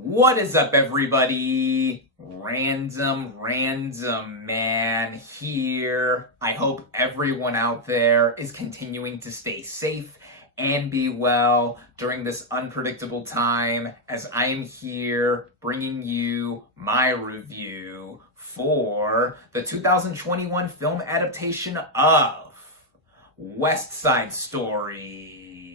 What is up, everybody? Man here. I hope everyone out there is continuing to stay safe and be well during this unpredictable time, as I am here bringing you my review for the 2021 film adaptation of West Side Story.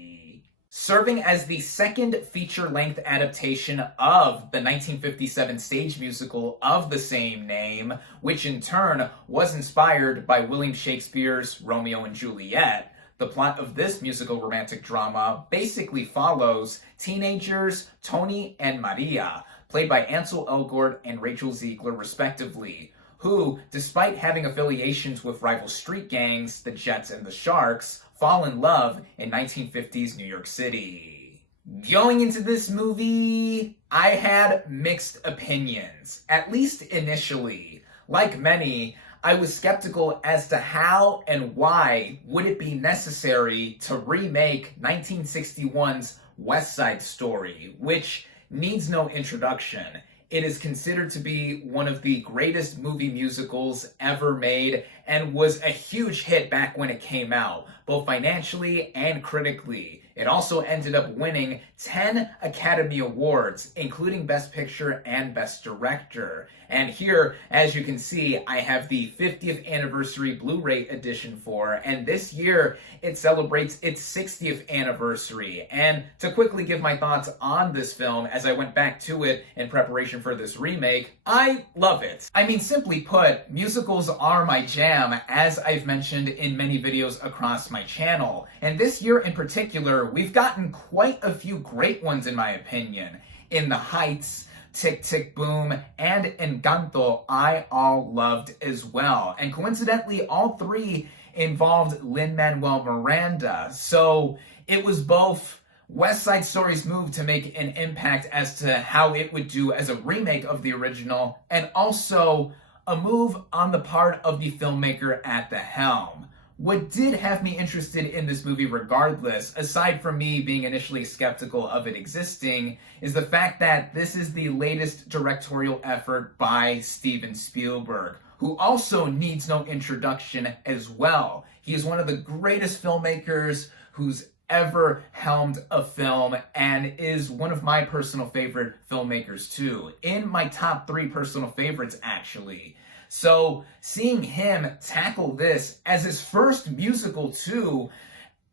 Serving as the second feature-length adaptation of the 1957 stage musical of the same name, which in turn was inspired by William Shakespeare's Romeo and Juliet, the plot of this musical romantic drama basically follows teenagers Tony and Maria, played by Ansel Elgort and Rachel Ziegler respectively, who, despite having affiliations with rival street gangs, the Jets and the Sharks, fall in love in 1950s New York City. Going into this movie, I had mixed opinions, at least initially. Like many, I was skeptical as to how and why would it be necessary to remake 1961's West Side Story, which needs no introduction. It is considered to be one of the greatest movie musicals ever made and was a huge hit back when it came out, both financially and critically. It also ended up winning 10 Academy Awards, including Best Picture and Best Director. And here, as you can see, I have the 50th anniversary Blu-ray edition for, and this year it celebrates its 60th anniversary. And to quickly give my thoughts on this film as I went back to it in preparation for this remake, I love it. I mean, simply put, musicals are my jam, as I've mentioned in many videos across my channel. And this year in particular, we've gotten quite a few great ones in my opinion. In the Heights, Tick Tick Boom, and Encanto, I all loved as well. And coincidentally, all three involved Lin-Manuel Miranda. So it was both West Side Story's move to make an impact as to how it would do as a remake of the original, and also a move on the part of the filmmaker at the helm. What did have me interested in this movie regardless, aside from me being initially skeptical of it existing, is the fact that this is the latest directorial effort by Steven Spielberg, who also needs no introduction as well. He is one of the greatest filmmakers who's ever helmed a film and is one of my personal favorite filmmakers too. In my top 3 personal favorites, actually. So seeing him tackle this as his first musical too,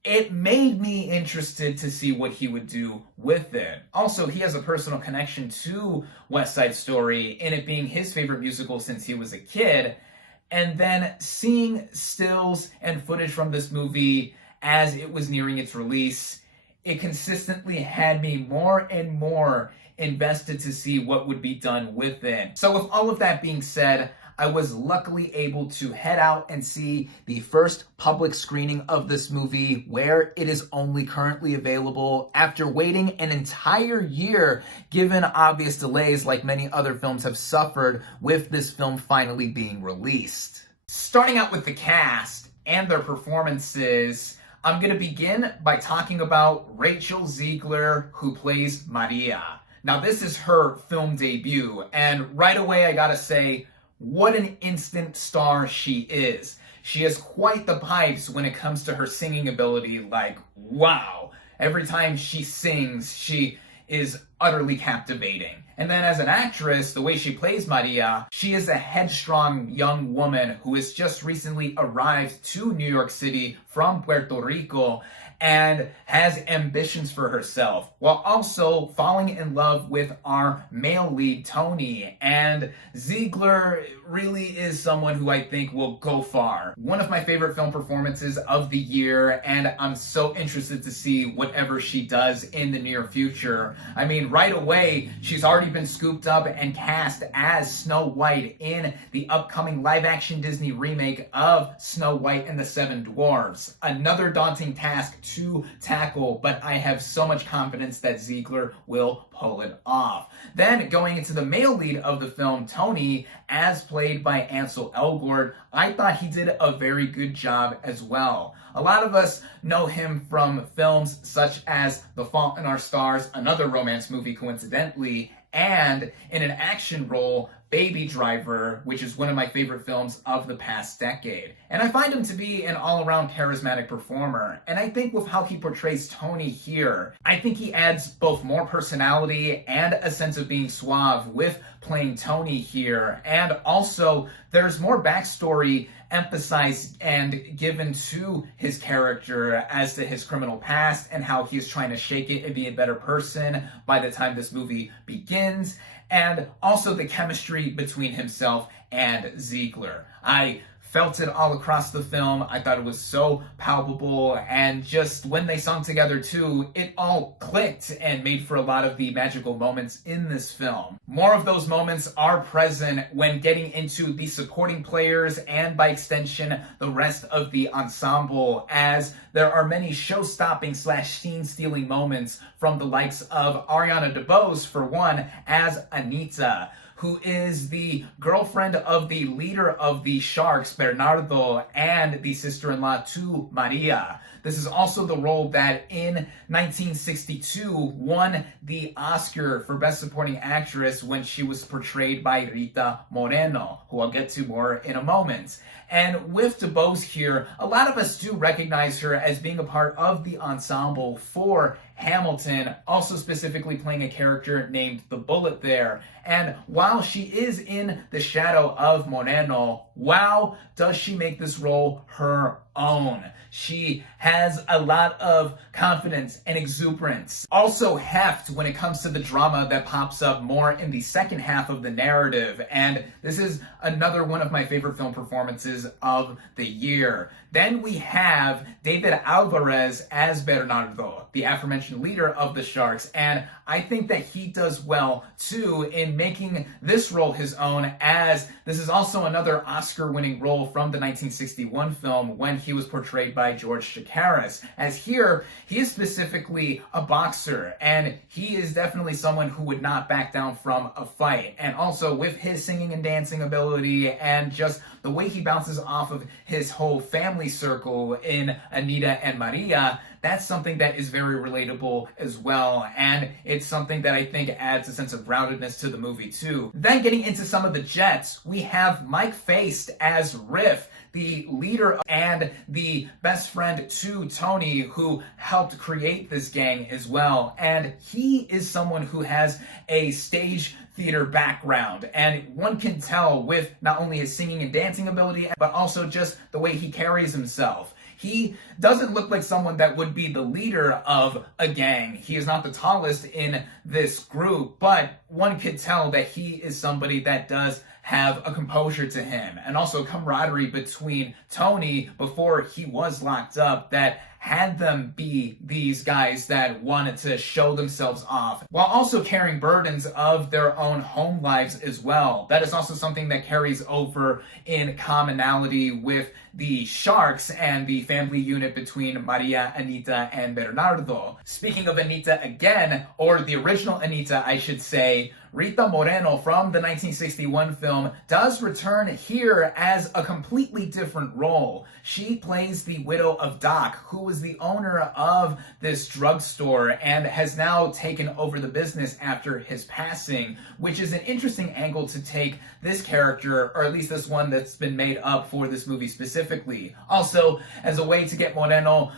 it made me interested to see what he would do with it. Also, he has a personal connection to West Side Story, in it being his favorite musical since he was a kid. And then seeing stills and footage from this movie as it was nearing its release, it consistently had me more and more invested to see what would be done with it. So with all of that being said, I was luckily able to head out and see the first public screening of this movie, where it is only currently available after waiting an entire year, given obvious delays like many other films have suffered with this film finally being released. Starting out with the cast and their performances, I'm going to begin by talking about Rachel Ziegler, who plays Maria. Now, this is her film debut, and right away I gotta say, what an instant star she is. She has quite the pipes when it comes to her singing ability, like, wow. Every time she sings, she is utterly captivating. And then as an actress, the way she plays Maria, she is a headstrong young woman who has just recently arrived to New York City from Puerto Rico and has ambitions for herself, while also falling in love with our male lead, Tony. And Ziegler really is someone who I think will go far. One of my favorite film performances of the year, and I'm so interested to see whatever she does in the near future. I mean, right away, she's already been scooped up and cast as Snow White in the upcoming live-action Disney remake of Snow White and the Seven Dwarfs. Another daunting task to tackle, but I have so much confidence that Ziegler will pull it off. Then, going into the male lead of the film, Tony, as played by Ansel Elgort, I thought he did a very good job as well. A lot of us know him from films such as The Fault in Our Stars, another romance movie coincidentally, and in an action role, Baby Driver, which is one of my favorite films of the past decade. And I find him to be an all-around charismatic performer. And I think with how he portrays Tony here, I think he adds both more personality and a sense of being suave with playing Tony here. And also, there's more backstory emphasized and given to his character as to his criminal past and how he's trying to shake it and be a better person by the time this movie begins. And also the chemistry between himself and Ziegler. I felt it all across the film. I thought it was so palpable, and just when they sung together too, it all clicked and made for a lot of the magical moments in this film. More of those moments are present when getting into the supporting players and by extension the rest of the ensemble, as there are many show-stopping / scene-stealing moments from the likes of Ariana DeBose, for one, as Anita, who is the girlfriend of the leader of the Sharks, Bernardo, and the sister-in-law to Maria. This is also the role that in 1962 won the Oscar for Best Supporting Actress when she was portrayed by Rita Moreno, who I'll get to more in a moment. And with DeBose here, a lot of us do recognize her as being a part of the ensemble for Hamilton, also specifically playing a character named The Bullet there. And while she is in the shadow of Moreno, wow, does she make this role her own. She has a lot of confidence and exuberance. Also heft when it comes to the drama that pops up more in the second half of the narrative. And this is another one of my favorite film performances of the year. Then we have David Alvarez as Bernardo, the aforementioned leader of the Sharks. And I think that he does well, too, in making this role his own, as this is also another Oscar-winning role from the 1961 film when he was portrayed by George Chakiris. As here, he is specifically a boxer, and he is definitely someone who would not back down from a fight. And also, with his singing and dancing ability and just the way he bounces off of his whole family circle in Anita and Maria, that's something that is very relatable as well, and it's something that I think adds a sense of groundedness to the movie too. Then getting into some of the Jets, we have Mike Faist as Riff, the leader and the best friend to Tony, who helped create this gang as well. And he is someone who has a stage theater background, and one can tell with not only his singing and dancing ability, but also just the way he carries himself. He doesn't look like someone that would be the leader of a gang. He is not the tallest in this group, but one could tell that he is somebody that does have a composure to him, and also camaraderie between Tony before he was locked up that had them be these guys that wanted to show themselves off, while also carrying burdens of their own home lives as well. That is also something that carries over in commonality with the Sharks and the family unit between Maria, Anita, and Bernardo. Speaking of Anita again, or the original Anita, I should say, Rita Moreno from the 1961 film does return here as a completely different role. She plays the widow of Doc, who was the owner of this drugstore and has now taken over the business after his passing, which is an interesting angle to take this character, or at least this one that's been made up for this movie specifically. Also, as a way to get Moreno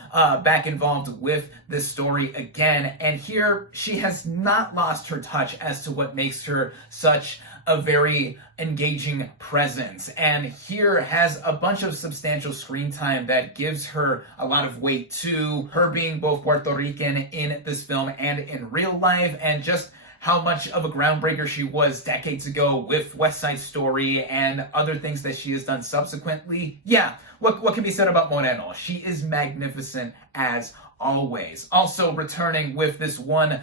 back involved with this story again, and here she has not lost her touch as to what makes her such a very engaging presence, and here has a bunch of substantial screen time that gives her a lot of weight to her being both Puerto Rican in this film and in real life, and just how much of a groundbreaker she was decades ago with West Side Story and other things that she has done subsequently. Yeah, what can be said about Moreno? She is magnificent as always. Also returning with this one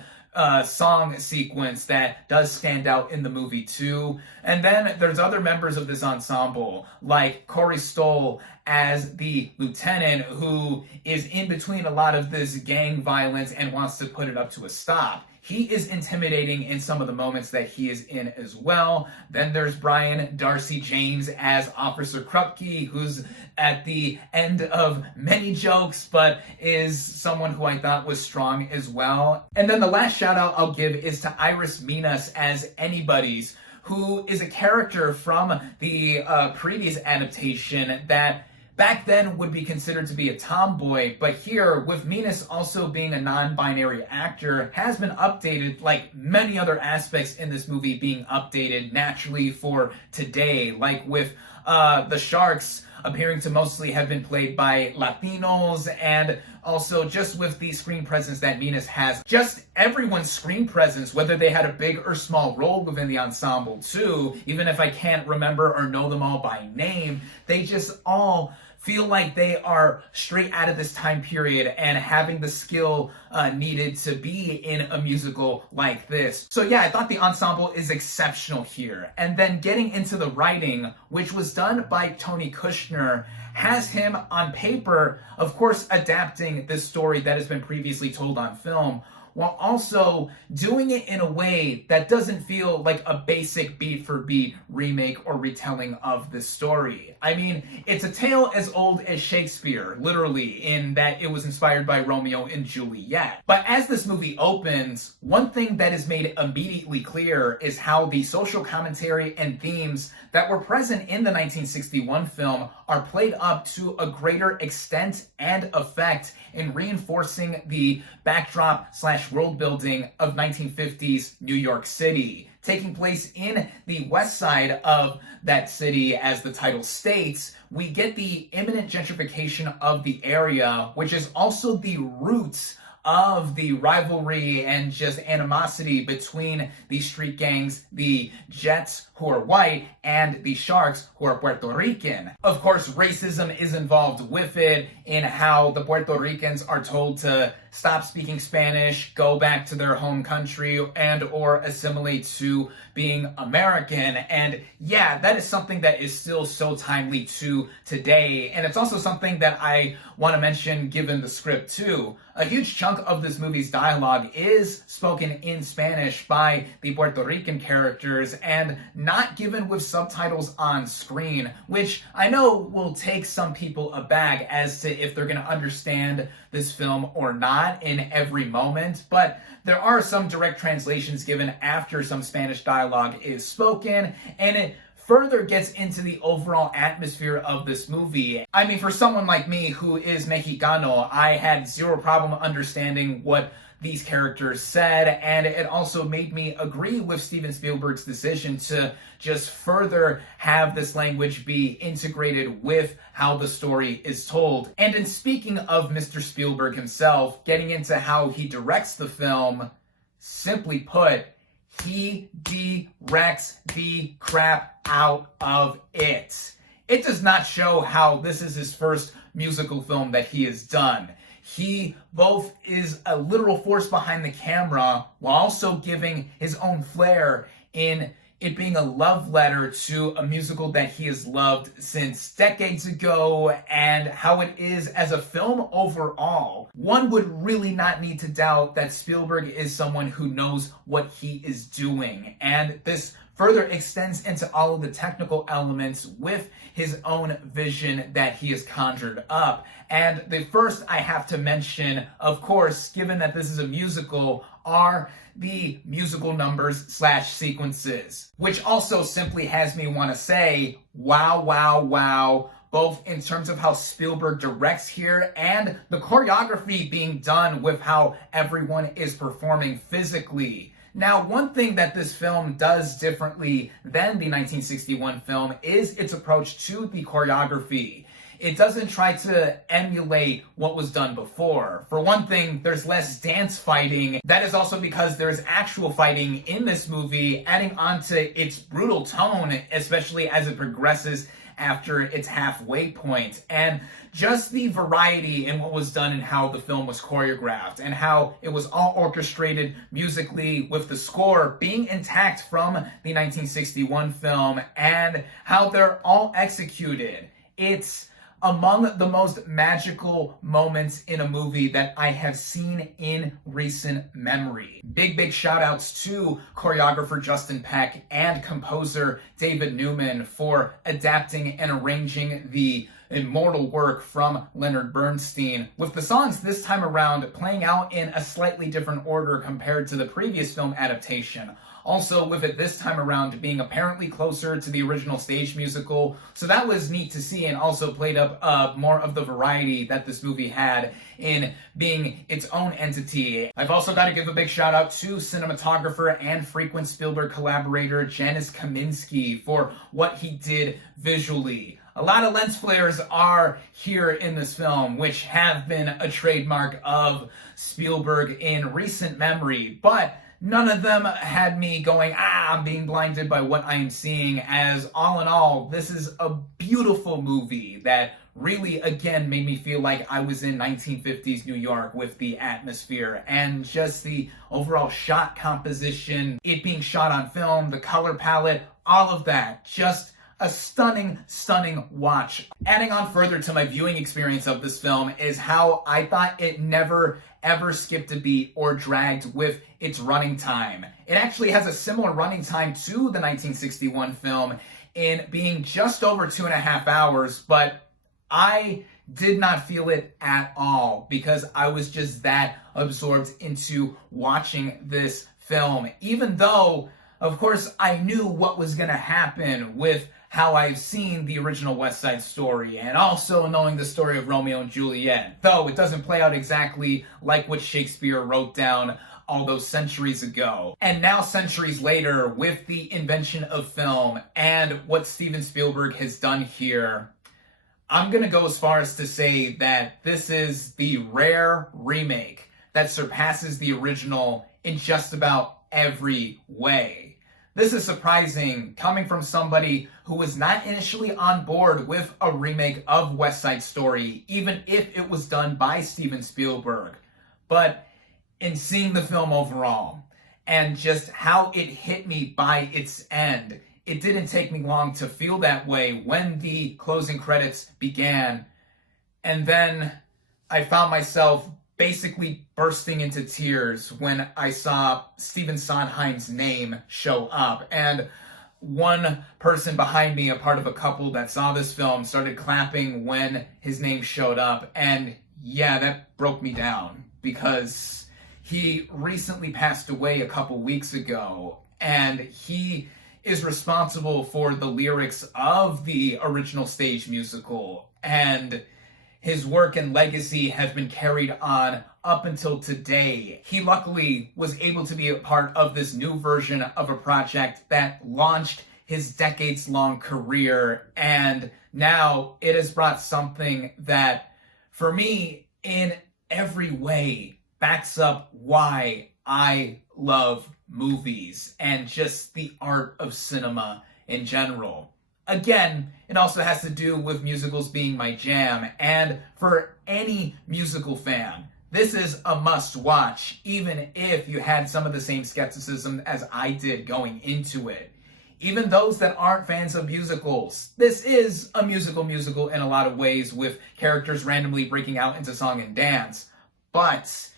song sequence that does stand out in the movie too. And then there's other members of this ensemble, like Corey Stoll as the lieutenant, who is in between a lot of this gang violence and wants to put it up to a stop. he is intimidating in some of the moments that he is in as well. Then there's Brian Darcy James as Officer Krupke, who's at the end of many jokes, but is someone who I thought was strong as well. And then the last shout out I'll give is to Iris Minas as Anybody's, who is a character from the previous adaptation that back then would be considered to be a tomboy, but here, with Minas also being a non-binary actor, has been updated like many other aspects in this movie being updated naturally for today, like with the sharks appearing to mostly have been played by Latinos, and also just with the screen presence that Minas has. Just everyone's screen presence, whether they had a big or small role within the ensemble too, even if I can't remember or know them all by name, they just all feel like they are straight out of this time period and having the skill needed to be in a musical like this. So yeah, I thought the ensemble is exceptional here. And then getting into the writing, which was done by Tony Kushner, has him on paper, of course, adapting this story that has been previously told on film, while also doing it in a way that doesn't feel like a basic beat-for-beat remake or retelling of the story. I mean, it's a tale as old as Shakespeare, literally, in that it was inspired by Romeo and Juliet. But as this movie opens, one thing that is made immediately clear is how the social commentary and themes that were present in the 1961 film are played up to a greater extent and effect in reinforcing the backdrop / world building of 1950s New York City. Taking place in the west side of that city, as the title states, we get the imminent gentrification of the area, which is also the roots of the rivalry and just animosity between the street gangs, the Jets, who are white, and the Sharks, who are Puerto Rican. Of course, racism is involved with it in how the Puerto Ricans are told to stop speaking Spanish, go back to their home country, and or assimilate to being American. And yeah, that is something that is still so timely to today. And it's also something that I want to mention given the script too. A huge chunk of this movie's dialogue is spoken in Spanish by the Puerto Rican characters and not given with subtitles on screen, which I know will take some people aback as to if they're going to understand this film or not in every moment, but there are some direct translations given after some Spanish dialogue is spoken, and it further gets into the overall atmosphere of this movie. I mean, for someone like me who is Mexicano, I had zero problem understanding what these characters said, and it also made me agree with Steven Spielberg's decision to just further have this language be integrated with how the story is told. And in speaking of Mr. Spielberg himself, getting into how he directs the film, simply put, he directs the crap out of it. It does not show how this is his first musical film that he has done. He both is a literal force behind the camera while also giving his own flair in it being a love letter to a musical that he has loved since decades ago and how it is as a film overall. One would really not need to doubt that Spielberg is someone who knows what he is doing, and this further extends into all of the technical elements with his own vision that he has conjured up. And the first I have to mention, of course, given that this is a musical, are the musical numbers / sequences, which also simply has me want to say, wow, wow, wow, both in terms of how Spielberg directs here and the choreography being done with how everyone is performing physically. Now, one thing that this film does differently than the 1961 film is its approach to the choreography. It doesn't try to emulate what was done before. For one thing, there's less dance fighting. That is also because there's actual fighting in this movie, adding on to its brutal tone, especially as it progresses after its halfway point. And just the variety in what was done and how the film was choreographed and how it was all orchestrated musically with the score being intact from the 1961 film and how they're all executed. It's among the most magical moments in a movie that I have seen in recent memory. Big shout outs to choreographer Justin Peck and composer David Newman for adapting and arranging the immortal work from Leonard Bernstein, with the songs this time around playing out in a slightly different order compared to the previous film adaptation. Also, with it this time around being apparently closer to the original stage musical, so that was neat to see and also played up more of the variety that this movie had in being its own entity. I've also got to give a big shout out to cinematographer and frequent Spielberg collaborator Janusz Kaminski for what he did visually. A lot of lens flares are here in this film, which have been a trademark of Spielberg in recent memory, but none of them had me going, I'm being blinded by what I am seeing, as all in all, this is a beautiful movie that really, again, made me feel like I was in 1950s New York with the atmosphere and just the overall shot composition, it being shot on film, the color palette, all of that, just a stunning watch. Adding on further to my viewing experience of this film is how I thought it never ever skipped a beat or dragged with its running time. It actually has a similar running time to the 1961 film in being just over 2.5 hours, but I did not feel it at all because I was just that absorbed into watching this film, even though, of course, I knew what was going to happen with how I've seen the original West Side Story, and also knowing the story of Romeo and Juliet, though it doesn't play out exactly like what Shakespeare wrote down all those centuries ago. And now, centuries later, with the invention of film and what Steven Spielberg has done here, I'm gonna go as far as to say that this is the rare remake that surpasses the original in just about every way. This is surprising, coming from somebody who was not initially on board with a remake of West Side Story, even if it was done by Steven Spielberg. But in seeing the film overall, and just how it hit me by its end, it didn't take me long to feel that way when the closing credits began. And then I found myself basically bursting into tears when I saw Stephen Sondheim's name show up. And one person behind me, a part of a couple that saw this film, started clapping when his name showed up. And yeah, that broke me down because he recently passed away a couple weeks ago, and he is responsible for the lyrics of the original stage musical, and his work and legacy have been carried on up until today. He luckily was able to be a part of this new version of a project that launched his decades-long career, and now it has brought something that, for me, in every way, backs up why I love movies and just the art of cinema in general. Again, it also has to do with musicals being my jam, and for any musical fan, this is a must-watch, even if you had some of the same skepticism as I did going into it. Even those that aren't fans of musicals, this is a musical in a lot of ways, with characters randomly breaking out into song and dance, but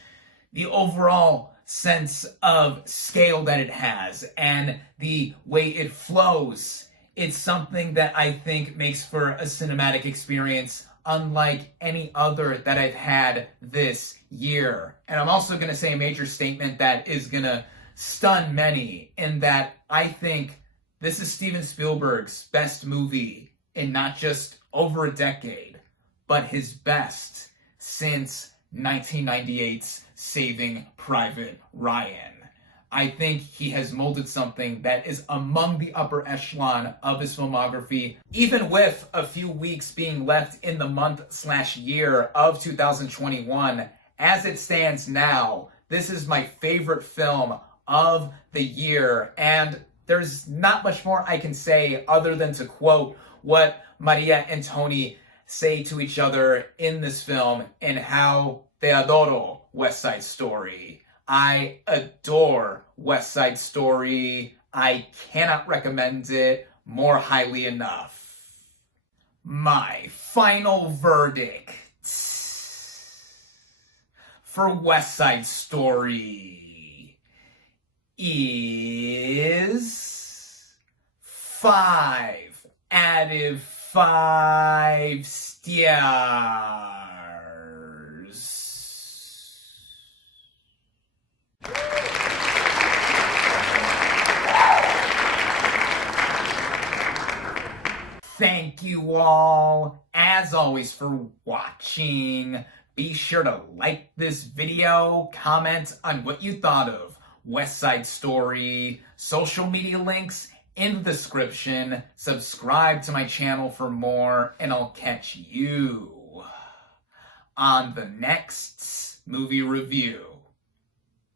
the overall sense of scale that it has and the way it flows, it's something that I think makes for a cinematic experience unlike any other that I've had this year. And I'm also going to say a major statement that is going to stun many, in that I think this is Steven Spielberg's best movie in not just over a decade, but his best since 1998's Saving Private Ryan. I think he has molded something that is among the upper echelon of his filmography, even with a few weeks being left in the month/year of 2021. As it stands now, this is my favorite film of the year, and there's not much more I can say other than to quote what Maria and Tony say to each other in this film, and how te adoro, West Side Story. I adore West Side Story. I cannot recommend it more highly enough. My final verdict for West Side Story is 5 out of 5 stars. Thank you all, as always, for watching. Be sure to like this video, comment on what you thought of West Side Story, social media links in the description, subscribe to my channel for more, and I'll catch you on the next movie review.